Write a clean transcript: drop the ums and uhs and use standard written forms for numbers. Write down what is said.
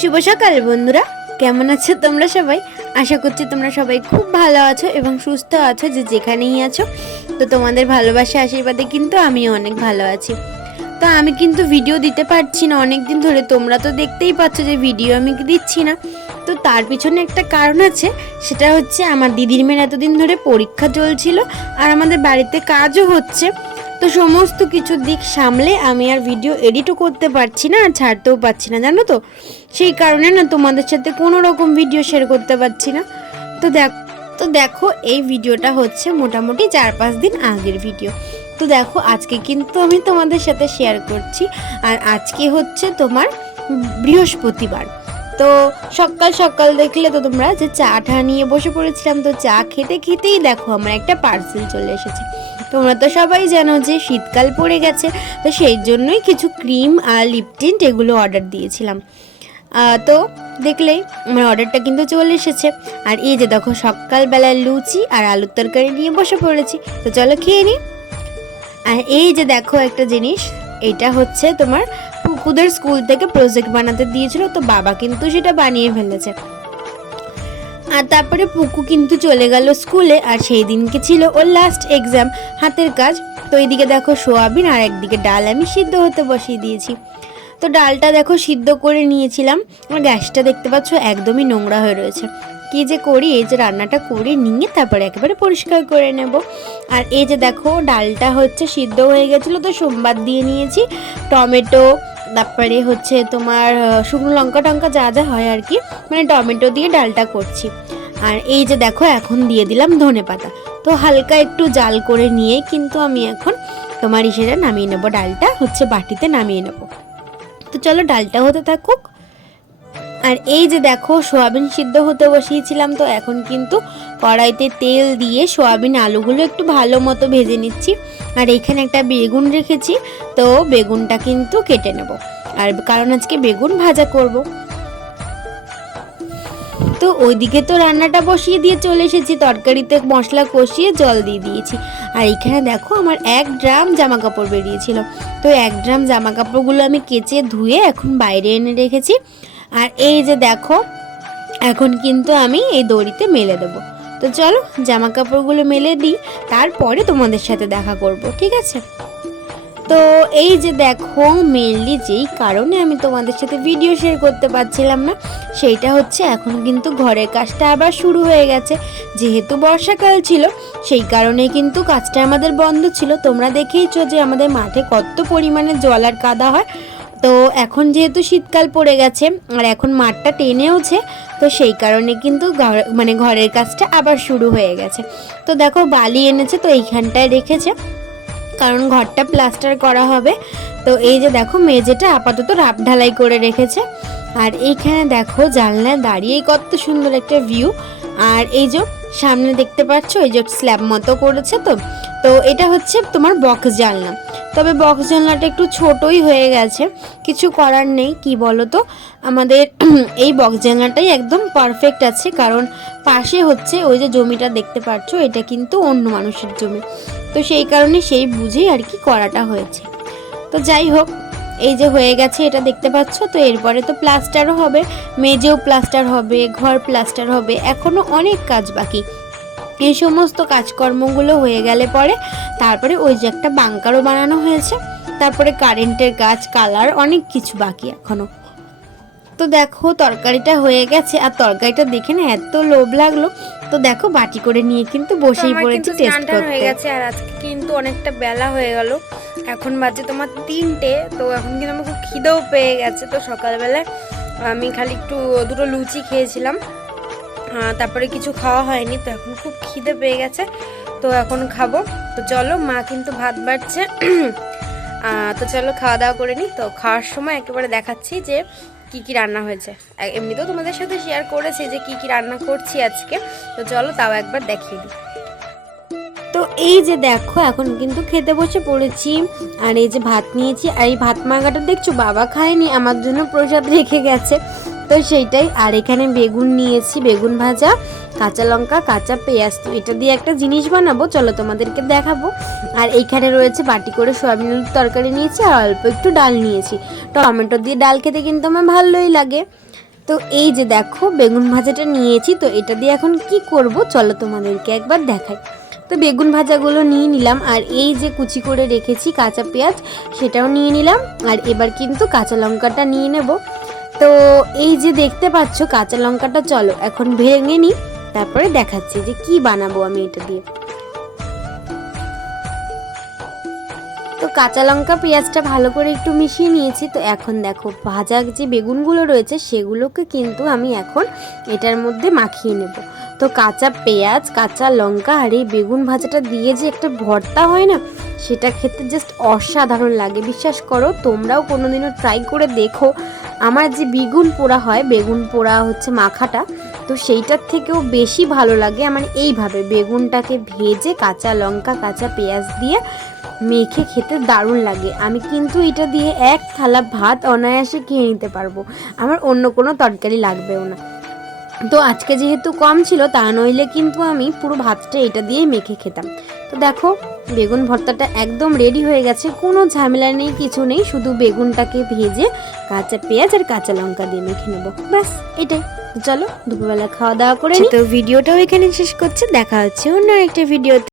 শুভ সকাল বন্ধুরা, কেমন আছো তোমরা সবাই? আশা করছি তোমরা সবাই খুব ভালো আছো এবং সুস্থ আছো, যে যেখানেই আছো। তো তোমাদের ভালোবাসা আশীর্বাদে কিন্তু আমিও অনেক ভালো আছি। তো আমি কিন্তু ভিডিও দিতে পারছি না অনেক দিন ধরে, তোমরা তো দেখতেই পাচ্ছ যে ভিডিও আমি দিচ্ছি না। তো তার পিছনে একটা কারণ আছে, সেটা হচ্ছে আমার দিদির মেয়ের এতদিন ধরে পরীক্ষা চলছিল আর আমাদের বাড়িতে কাজও হচ্ছে। তো সমস্ত কিছু দিক সামলে আমি আর ভিডিও এডিটও করতে পারছি না আর ছাড়তেও পারছি না, জানো তো। সেই কারণে না তোমাদের সাথে কোনো রকম ভিডিও শেয়ার করতে পারছি না। তো দেখো এই ভিডিওটা হচ্ছে মোটামুটি 4-5 দিন আগের ভিডিও। তো দেখো আজকে কিন্তু আমি তোমাদের সাথে শেয়ার করছি, আর আজকে হচ্ছে তোমার বৃহস্পতিবার। তো সকাল সকাল দেখলে তো তোমরা যে চাটা নিয়ে বসে পড়েছিলাম। তো চা খেতে খেতেই দেখো আমার একটা পার্সেল চলে এসেছে। তোমরা তো সবাই জানো যে শীতকাল পড়ে গেছে, তো সেই জন্যই কিছু ক্রিম আর লিপ টিন্ট এগুলো অর্ডার দিয়েছিলাম। তো দেখলেই আমার অর্ডারটা কিন্তু চলে এসেছে। আর এই যে দেখো সকালবেলায় লুচি আর আলুর তরকারি নিয়ে বসে পড়েছি। তো চলো খেয়ে নিই। আর এই যে দেখো একটা জিনিস, এটা হচ্ছে তোমার পুকুদের স্কুল থেকে প্রজেক্ট বানাতে দিয়েছিল, তো বাবা কিন্তু সেটা বানিয়ে ফেলেছে। আর তারপরে পুকু কিন্তু চলে গেল স্কুলে, আর সেই দিনকে ছিল ওর লাস্ট এক্সাম হাতের কাজ। তো এইদিকে দেখো সোয়াবিন আর একদিকে ডাল আমি সিদ্ধ হতে বসিয়ে দিয়েছি। তো ডালটা দেখো সিদ্ধ করে নিয়েছিলাম, আর গ্যাসটা দেখতে পাচ্ছ একদমই নোংরা হয়ে রয়েছে। কি যে করি, এই যে রান্নাটা করে নিয়ে তারপরে একেবারে পরিষ্কার করে নেব। আর এই যে দেখো ডালটা হচ্ছে সিদ্ধ হয়ে গেছিলো, তো সোমবার দিয়ে নিয়েছি টমেটো, তারপরে হচ্ছে তোমার শুকনো লঙ্কা টঙ্কা যা যা হয় আর কি, মানে টমেটো দিয়ে ডালটা করছি। আর এই যে দেখো এখন দিয়ে দিলাম ধনেপাতা। তো হালকা একটু জাল করে নিয়ে কিন্তু আমি এখন তোমার ইসেটা নামিয়ে নেবো, ডালটা হচ্ছে বাটিতে নামিয়ে নেবো। তো চলো ডালটা হতে থাকুক। আর এই যে দেখো সোয়াবিন সিদ্ধ হতে বসিয়েছিলাম, তো এখন কিন্তু কড়াইতে তেল দিয়ে সোয়াবিন আলুগুলো একটু ভালো মতো ভেজে নিচ্ছি। আর এখানে একটা বেগুন রেখেছি, তো বেগুনটা কিন্তু কেটে নেব, আর কারণ আজকে বেগুন ভাজা করব। তো ওইদিকে তো রান্নাটা বসিয়ে দিয়ে চলে এসেছি, তরকারিতে মশলা কষিয়ে জল দিয়ে দিয়েছি। আর এখানে দেখো আমার 1 ড্রাম জামা কাপড় বেরিয়েছিল, তো 1 ড্রাম জামা কাপড়গুলো আমি কেচে ধুয়ে এখন বাইরে এনে রেখেছি। আর এই যে দেখো এখন কিন্তু আমি এই দড়িতে মেলে দেবো। তো চলো জামা কাপড়গুলো মেলে দিই, তারপরে তোমাদের সাথে দেখা করব, ঠিক আছে? তো এই যে দেখো মেনলি যেই কারণে আমি তোমাদের সাথে ভিডিও শেয়ার করতে পারছিলাম না, সেইটা হচ্ছে এখন কিন্তু ঘরের কাজটা আবার শুরু হয়ে গেছে। যেহেতু বর্ষাকাল ছিল, সেই কারণে কিন্তু কাজটা আমাদের বন্ধ ছিল। তোমরা দেখেইছো যে আমাদের মাঠে কত পরিমাণে জল আর কাদা হয়। তো এখন যেহেতু শীতকাল পড়ে গেছে আর এখন মাঠটা টেনেওছে, তো সেই কারণে কিন্তু ঘরের কাজটা আবার শুরু হয়ে গেছে। তো দেখো বালি এনেছে, তো এইখানটায় রেখেছে, কারণ ঘরটা প্লাস্টার করা হবে। তো এই যে দেখো মেঝেটা আপাতত রাপ ঢালাই করে রেখেছে। আর এইখানে দেখো জানলায় দাঁড়িয়েই কত সুন্দর একটা ভিউ। আর এই যে সামনে দেখতে পাচ্ছ এই যে স্ল্যাব মতো করেছে, তো এটা হচ্ছে তোমার বক্স জানলা। তবে বক্স জানলাটা একটু ছোটই হয়ে গেছে, কিছু করার নেই। কি বলো তো, আমাদের এই বক্স জানলাটাই একদম পারফেক্ট আছে, কারণ পাশে হচ্ছে ওই যে জমিটা দেখতে পাচ্ছ, এটা কিন্তু অন্য মানুষের জমি। তো সেই কারণে সেই বুঝেই আর কি করাটা হয়েছে। তো যাই হোক, এই যে হয়ে গেছে এটা দেখতে পাচ্ছ। তো এরপরে তো প্লাস্টারও হবে, মেঝেও প্লাস্টার হবে, ঘর প্লাস্টার হবে, এখনো অনেক কাজ বাকি। এই সমস্ত কাজকর্মগুলো হয়ে গেলে পরে তারপরে ওই যে একটা বাংকারও বানানো হয়েছে, তারপরে কারেন্টের কাজ, কালার, অনেক কিছু বাকি এখনো। তো দেখো তরকারিটা হয়ে গেছে, আর তরকারিটা দেখে না এত লোভ লাগলো। তো দেখো বাটি করে নিয়ে কিন্তু বসেই পড়েছি টেস্ট করতে। হয়ে গেছে, আর আজকে কিন্তু অনেকটা বেলা হয়ে গেল, এখন বাজে তোমার 3টে। তো এখন কিন্তু আমার খুব খিদেও পেয়ে গেছে। তো সকালবেলায় আমি খালি একটু দুটো লুচি খেয়েছিলাম, তারপরে কিছু খাওয়া হয়নি। তো এখন খুব খিদে পেয়ে গেছে, তো এখন খাবো। তো চলো মা কিন্তু ভাত বাড়ছে, তো চলো খাওয়া দাওয়া করে নিই। তো খাওয়ার সময় একেবারে দেখাচ্ছি যে কি কি রান্না হয়েছে। এমনিতেও তোমাদের সাথে শেয়ার করেছি যে কি কি রান্না করছি আজকে, তো চলো তাও একবার দেখিয়ে দিই। তো এই যে দেখো এখন কিন্তু খেতে বসে পড়েছি, আর এই যে ভাত নিয়েছি, আর এই ভাত মাখাটা দেখছো বাবা খায়নি, আমার জন্য প্রসাদ রেখে গেছে, তো সেইটাই। আর এখানে বেগুন নিয়েছি, বেগুন ভাজা, কাঁচা লঙ্কা, কাঁচা পেঁয়াজ। তো এটা দিয়ে একটা জিনিস বানাবো, চলো তোমাদেরকে দেখাবো। আর এইখানে রয়েছে বাটি করে সয়াবিন আলুর তরকারি নিয়েছি, আর অল্প একটু ডাল নিয়েছি। টমেটো দিয়ে ডাল খেতে কিন্তু আমার ভালোই লাগে। তো এই যে দেখো বেগুন ভাজাটা নিয়েছি, তো এটা দিয়ে এখন কি করব চলো তোমাদেরকে একবার দেখাই। তো বেগুন ভাজাগুলো নিয়ে নিলাম, আর এই যে কুচি করে রেখেছি কাঁচা পেঁয়াজ সেটাও নিয়ে নিলাম, আর এবার কিন্তু কাঁচা লঙ্কাটা নিয়ে নেব। তো এই যে দেখতে পাচ্ছ কাঁচা লঙ্কাটা, চলো এখন ভেঙে নিই, তারপরে দেখাচ্ছি যে কি বানাবো আমি এটা দিয়ে। তো কাঁচা লঙ্কা পেঁয়াজটা ভালো করে একটু মিশিয়ে নিয়েছি। তো এখন দেখো ভাজা যে বেগুনগুলো রয়েছে সেগুলোকে কিন্তু আমি এখন এটার মধ্যে মাখিয়ে নেব। তো কাঁচা পেঁয়াজ, কাঁচা লঙ্কা আর এই বেগুন ভাজাটা দিয়ে যে একটা ভর্তা হয় না, সেটা খেতে জাস্ট অসাধারণ লাগে। বিশ্বাস করো, তোমরাও কোনোদিনও ট্রাই করে দেখো। আমার যে বেগুন পোড়া হয়, বেগুন পোড়া হচ্ছে মাখাটা, তো সেইটার থেকেও বেশি ভালো লাগে আমার এইভাবে বেগুনটাকে ভেজে কাঁচা লঙ্কা কাঁচা পেঁয়াজ দিয়ে মেখে খেতে দারুণ লাগে। আমি কিন্তু এটা দিয়ে এক থালা ভাত অনায়াসে খেয়ে নিতে পারবো, আমার অন্য কোনো তরকারি লাগবেও না। তো আজকে যেহেতু কম ছিল, তা নইলে কিন্তু আমি পুরো ভাতটা এটা দিয়েই মেখে খেতাম। তো দেখো বেগুন ভর্তাটা একদম রেডি হয়ে গেছে, কোনো ঝামেলা নেই, কিছু নেই, শুধু বেগুনটাকে ভেজে কাঁচা পেঁয়াজ আর কাঁচা লঙ্কা দিয়ে মেখে নেবো, ব্যাস এটাই। চলো দুপুরবেলা খাওয়া দাওয়া করে নিই। তো ভিডিওটাও এখানে শেষ করছি, দেখা হচ্ছে অন্য একটা ভিডিওতে।